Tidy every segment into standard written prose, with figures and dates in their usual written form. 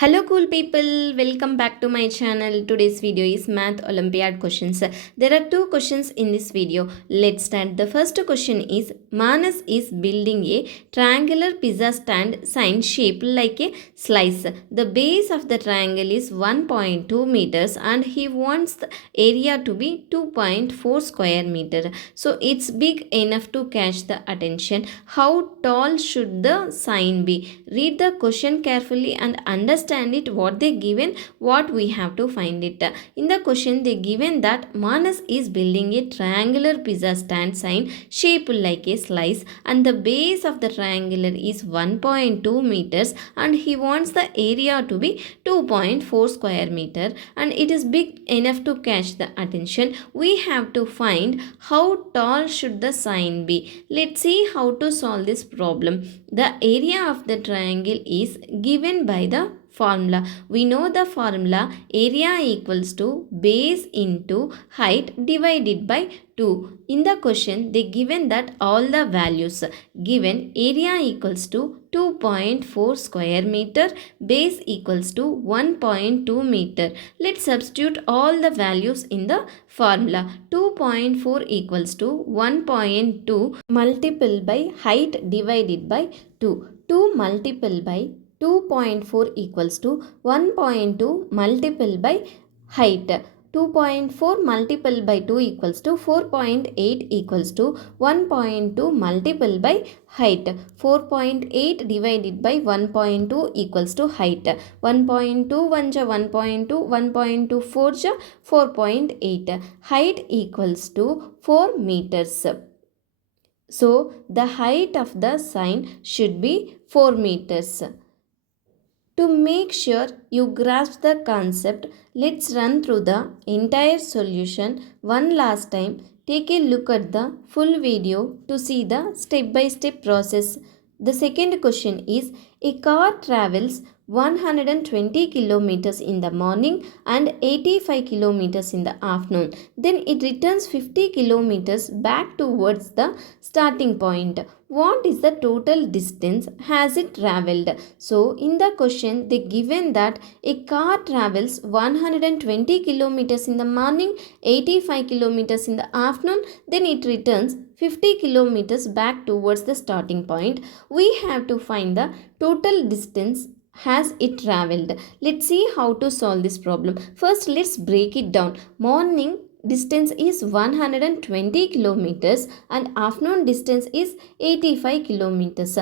Hello cool people, welcome back to my channel. Today's video is Math Olympiad questions. There are two questions in this video. Let's start. The first question is Manas is building a triangular pizza stand sign shaped like a slice. The base of the triangle is 1.2 meters and he wants the area to be 2.4 square meter. So it's big enough to catch the attention. How tall should the sign be? Read the question carefully and understand it what they given, what we have to find it. In the question they given that Manas is building a triangular pizza stand sign shaped like a slice and the base of the triangular is 1.2 meters and he wants the area to be 2.4 square meter and it is big enough to catch the attention. We have to find how tall should the sign be. Let's see how to solve this problem. The area of the triangle is given by the formula. We know the formula area equals to base into height divided by 2. In the question they given that all the values given area equals to 2.4 square meter, base equals to 1.2 meter. Let's substitute all the values in the formula. 2.4 equals to 1.2 multiple by height divided by 2. 2 multiple by 2.4 equals to 1.2 multiple by height. 2.4 multiple by 2 equals to 4.8 equals to 1.2 multiple by height. 4.8 divided by 1.2 equals to height. 1.2 1 ja 1.2, 1.2 4 ja 4.8. Height equals to 4 meters. So the height of the sign should be 4 meters. To make sure you grasp the concept, let's run through the entire solution one last time. Take a look at the full video to see the step-by-step process. The second question is, a car travels 120 kilometers in the morning and 85 kilometers in the afternoon. Then it returns 50 kilometers back towards the starting point. What is the total distance has it traveled? So in the question they given that a car travels 120 kilometers in the morning, 85 kilometers in the afternoon, then it returns 50 kilometers back towards the starting point. We have to find the total distance has it traveled. Let's see how to solve this problem. First let's break it down. Morning distance is 120 kilometers and afternoon distance is 85 kilometers.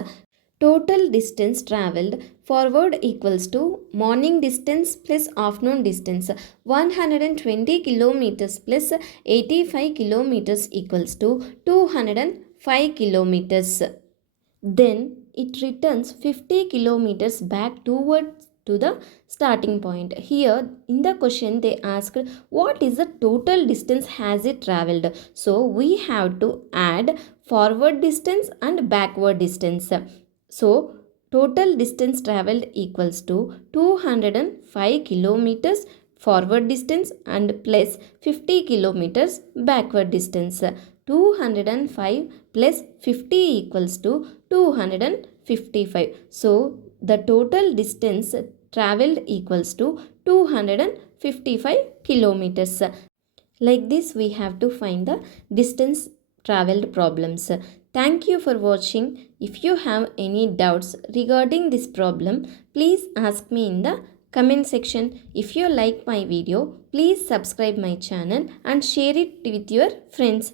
Total distance traveled forward equals to morning distance plus afternoon distance. 120 kilometers plus 85 kilometers equals to 205 kilometers. Then it returns 50 kilometers back towards to the starting point. Here in the question they asked what is the total distance has it traveled. So we have to add forward distance and backward distance. So total distance traveled equals to 205 kilometers forward distance and plus 50 kilometers backward distance. 205 plus 50 equals to 255. So the total distance traveled equals to 255 kilometers. Like this we have to find the distance traveled problems. Thank you for watching. If you have any doubts regarding this problem, please ask me in the comment section. If you like my video, please subscribe my channel and share it with your friends.